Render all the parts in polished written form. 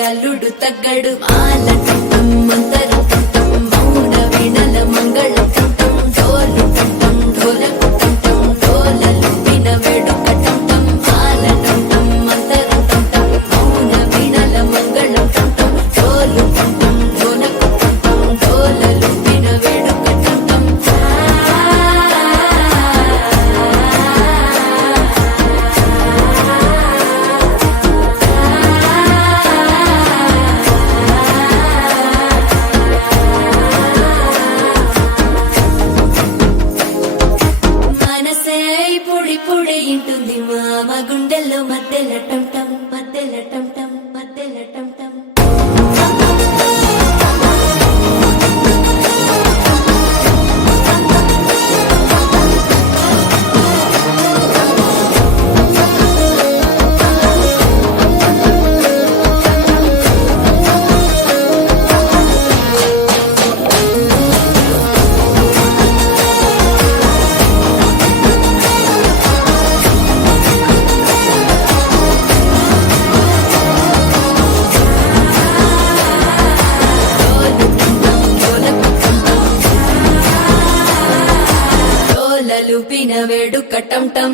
అల్లుడు తగ్గడు ఆలటం మంతరం కంఠం మౌన వీణల మంగళం కంఠం డోలు కంఠం ఢోలకు కంఠం డోలలు విన వేడుక కంఠం ఆలటం మంతరం కంఠం మౌన వీణల మంగళం కంఠం డోలు కంఠం ఢోలకు కంఠం డోలలు విన వేడుక కంఠం పొడి ఇంటుంది మామ గుండెల్లో మధ్యల టంటం మధ్యల టంటం మధ్యల టంటం లూపిన వేడుక టంటం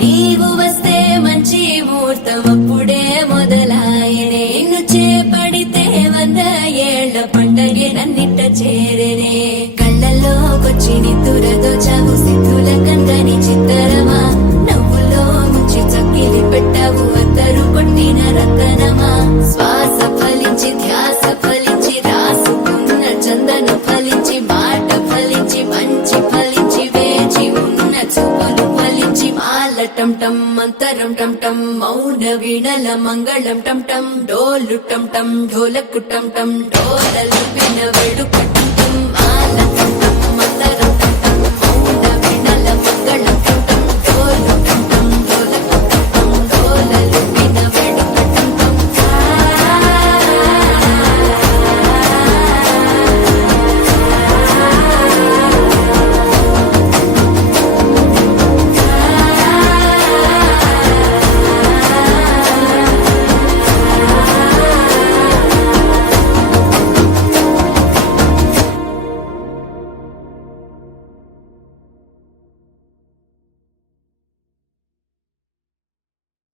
నీవు వస్తే మంచి ముహూర్తం అప్పుడే మొదలాయనే నిన్ను చేపడితే 100 ఏళ్ల పండగే నన్నిట్ట చేరనే కళ్ళల్లోకొచ్చి నిద్దురదోచావు సిద్ధుల కందని చిత్తరమా నవ్వులో ముంచి చక్కిలి పెట్టావు అద్దరు కొట్టిన రతనమా శ్వాస ఫలించి ధ్యాస ఫలించి రాసుకున్న చందన ఫలించి మాట ఫలించి మంచి ఫలించి వేచి ఉన్న చూపులు ఫలించి మాల టంటం మంతరం టంటం మౌన వీణల మంగళం టంటం డోలు టంటం ఢోలకు టంటం డోలలు విన వేడుక